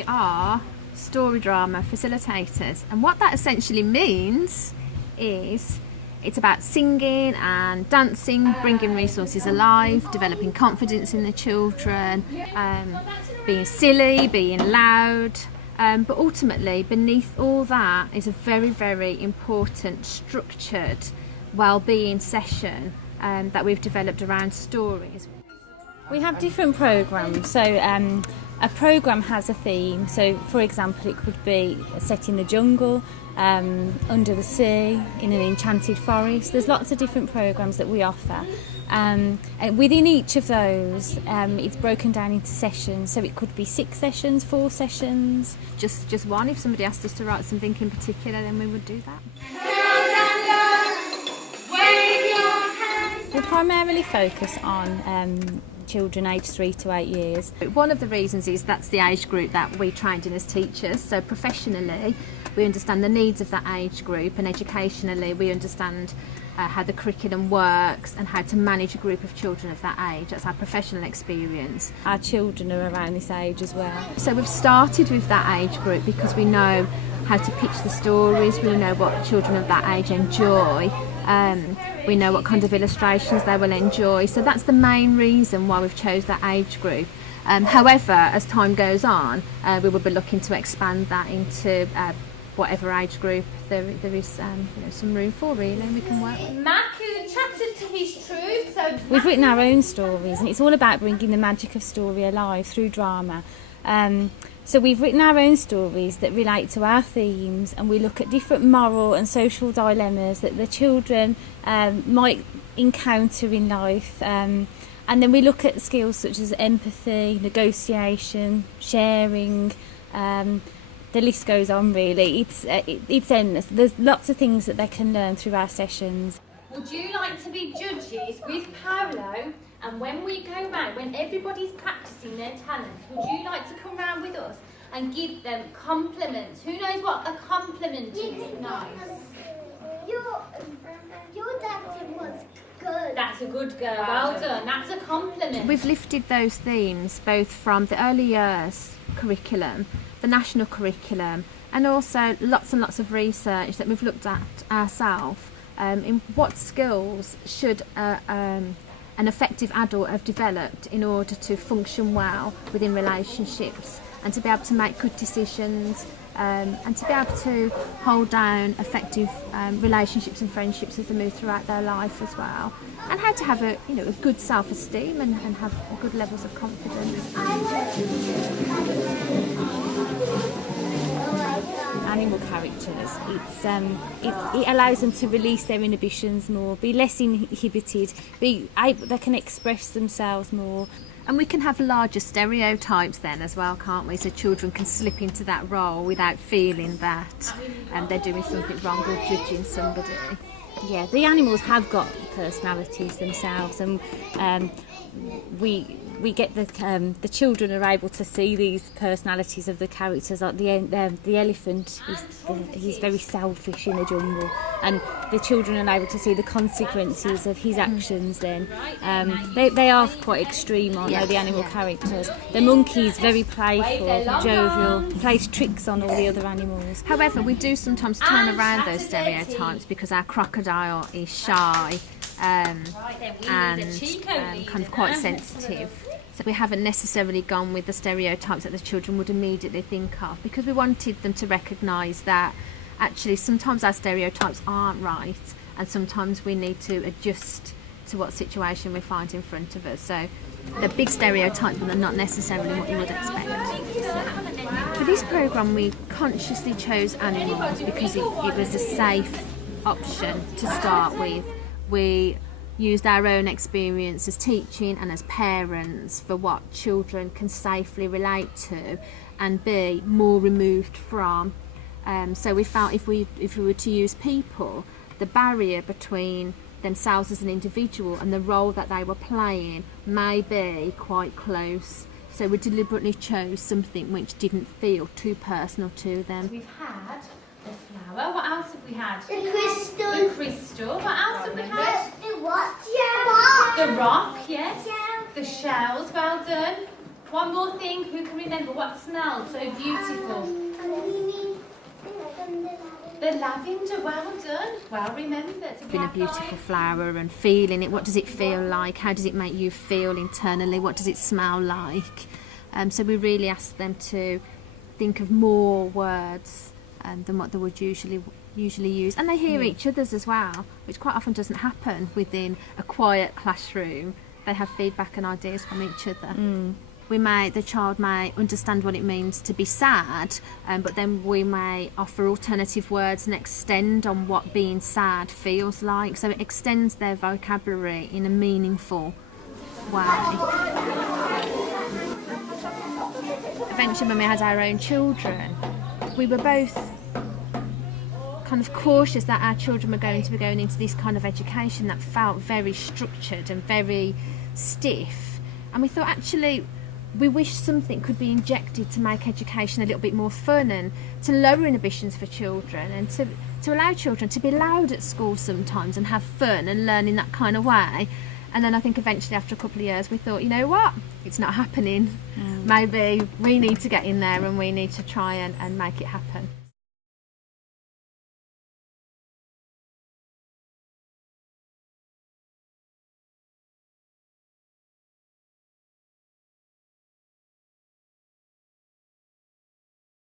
we are story drama facilitators, and what that essentially means is it's about singing and dancing, bringing resources alive, developing confidence in the children, being silly, being loud, but ultimately beneath all that is a very, very important structured wellbeing session that we've developed around stories. We have different programmes, so a programme has a theme. So for example, it could be set in the jungle, under the sea, in an enchanted forest. There's lots of different programmes that we offer, and within each of those it's broken down into sessions. So it could be 6 sessions, 4 sessions. Just one. If somebody asked us to write something in particular, then we would do that. We primarily focus on children aged 3 to 8 years. One of the reasons is that's the age group that we trained in as teachers. So professionally, we understand the needs of that age group, and educationally, we understand how the curriculum works and how to manage a group of children of that age. That's our professional experience. Our children are around this age as well. So we've started with that age group because we know how to pitch the stories, we know what children of that age enjoy. We know what kind of illustrations they will enjoy, so that's the main reason why we've chose that age group. However, as time goes on, we will be looking to expand that into whatever age group there is some room for, really, and we can work. Mac, who chatted to his troop. So we've written our own stories, and it's all about bringing the magic of story alive through drama. So we've written our own stories that relate to our themes, and we look at different moral and social dilemmas that the children might encounter in life. And then we look at skills such as empathy, negotiation, sharing. The list goes on, really. It's endless. There's lots of things that they can learn through our sessions. Would you like to be judges with Paolo? And when we go round, when everybody's practising their talent, would you like to come round with us and give them compliments? Who knows what a compliment is? Nice. Your dancing was good. That's a good girl. Well done. That's a compliment. We've lifted those themes both from the early years curriculum, the national curriculum, and also lots and lots of research that we've looked at ourselves in what skills should an effective adult have developed in order to function well within relationships and to be able to make good decisions and to be able to hold down effective relationships and friendships as they move throughout their life as well, and how to have a good self-esteem and have good levels of confidence. Animal characters, it allows them to release their inhibitions more, be less inhibited, they can express themselves more. And we can have larger stereotypes then as well, can't we? So children can slip into that role without feeling that they're doing something wrong or judging somebody. Yeah, the animals have got personalities themselves, and we get the children are able to see these personalities of the characters. Like the elephant, he's very selfish in the jungle, and the children are able to see the consequences of his actions. Then they are quite extreme, aren't they? The animal characters. The monkey is very playful, jovial, plays tricks on all the other animals. However, we do sometimes turn around those stereotypes because our crocodile is shy and kind of quite sensitive. So we haven't necessarily gone with the stereotypes that the children would immediately think of, because we wanted them to recognise that actually sometimes our stereotypes aren't right, and sometimes we need to adjust to what situation we find in front of us. So they're big stereotypes, but they're not necessarily what you would expect. So, for this programme, we consciously chose animals because it was a safe option to start with. We used our own experience as teaching and as parents for what children can safely relate to and be more removed from. So we felt if we were to use people, the barrier between themselves as an individual and the role that they were playing may be quite close. So we deliberately chose something which didn't feel too personal to them. We've had the flower. What else have we had? The crystal. The crystal. What else have we had? The what? Yeah. The rock, yes. Yeah. The shells, well done. One more thing, who can remember what smelled so beautiful? The lavender, well done, well remembered. Been a beautiful flower and feeling it. What does it feel like? How does it make you feel internally? What does it smell like? So we really asked them to think of more words than what they would usually use, and they hear each other's as well, which quite often doesn't happen within a quiet classroom. They have feedback and ideas from each other. The child may understand what it means to be sad, but then we may offer alternative words and extend on what being sad feels like, so it extends their vocabulary in a meaningful way. Eventually, when we had our own children, we were both kind of cautious that our children were going to be going into this kind of education that felt very structured and very stiff, and we thought actually we wish something could be injected to make education a little bit more fun and to lower inhibitions for children, and to allow children to be loud at school sometimes and have fun and learn in that kind of way. And then I think eventually after a couple of years we thought, you know what, it's not happening. Maybe we need to get in there and we need to try and make it happen.